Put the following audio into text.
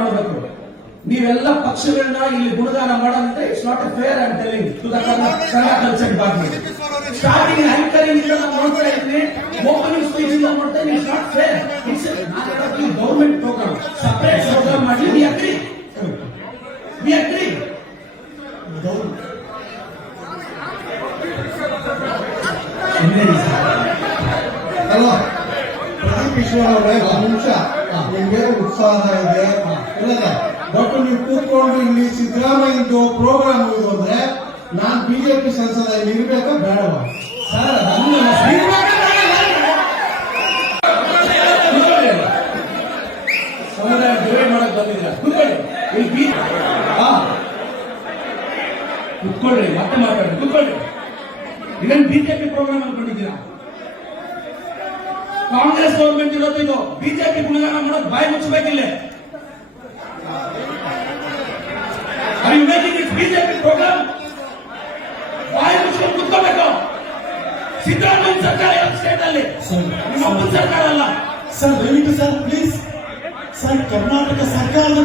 ಮಾಡಬೇಕು. ನೀವೆಲ್ಲ ಪಕ್ಷಗಳನ್ನ ಇಲ್ಲಿ ಗುಣಗಾನ ಮಾಡೋದಂದ್ರೆ it's not a fair and telling to the Kannada culture department. Starting anchoring ಇಂದ ನಾವು ನೋಡ್ತಾ ಇದ್ದೀನಿ, ಓಪನಿಂಗ್ ಸ್ಪೀಚ್ ಇಂದ ನೋಡ್ತಾ ಇದ್ದೀನಿ. It's not fair. It's government programme, separate programme ಮಾಡಿ. We agree. ಅಲ್ವಾ ಪ್ರದೀಪ್ ಈಶ್ವರ್ ಅವರೇ, ಒಂದು ನಿಮಿಷ, ನಿಮ್ಗೆ ಉತ್ಸಾಹ ಇದೆ ಇಲ್ಲದ, ಬಟ್ ನೀವು ಕೂತ್ಕೊಂಡು ಇಲ್ಲಿ ಸಿದ್ದರಾಮಯ್ಯದು ಪ್ರೋಗ್ರಾಮ್ ಇದು ಅಂದ್ರೆ ನಾನ್ ಬಿಜೆಪಿ ಸಂಸದ ಇಲ್ಲಿ ಇರ್ಬೇಕಾ ಬೇಡವಾ ಸರ್? ಸಮುದಾಯ ಡಿವೈಡ್ ಮಾಡಕ್ ಬಂದಿದ್ದೀರಾ? ಕುತ್ಕೊಳ್ಳಿ, ಮತ್ತೆ ಮಾತಾಡಿ, ಕುತ್ಕೊಳ್ಳಿ. ಇದನ್ನು ಬಿಜೆಪಿ ಪ್ರೋಗ್ರಾಮ್ ಅನ್ಕೊಂಡಿದ್ದೀರಾ? ಕಾಂಗ್ರೆಸ್ ಗೌರ್ಮೆಂಟ್ ಇರೋದು ಇದು. ಬಿಜೆಪಿ ಗುಣಗಾನ ಮಾಡೋದು ಬಾಯಿ ಮುಚ್ಚಬೇಕಿಲ್ಲ. ಬಿಜೆಪಿ ಪ್ರೋಗ್ರಾಮ್ ಬಾಯಿ ಮುಚ್ಕೊಂಡು ಕುತ್ಕೋಬೇಕು. ಸಿದ್ದರಾಮಯ್ಯ ಸರ್ಕಾರ ಸ್ಟೇಟ್ ಅಲ್ಲಿ, ನಿಮ್ಮ ಸರ್ಕಾರ ಅಲ್ಲ ಸರ್. ದಯವಿಟ್ಟು ಸರ್ ಪ್ಲೀಸ್ ಸರ್, ಕರ್ನಾಟಕ ಸರ್ಕಾರದ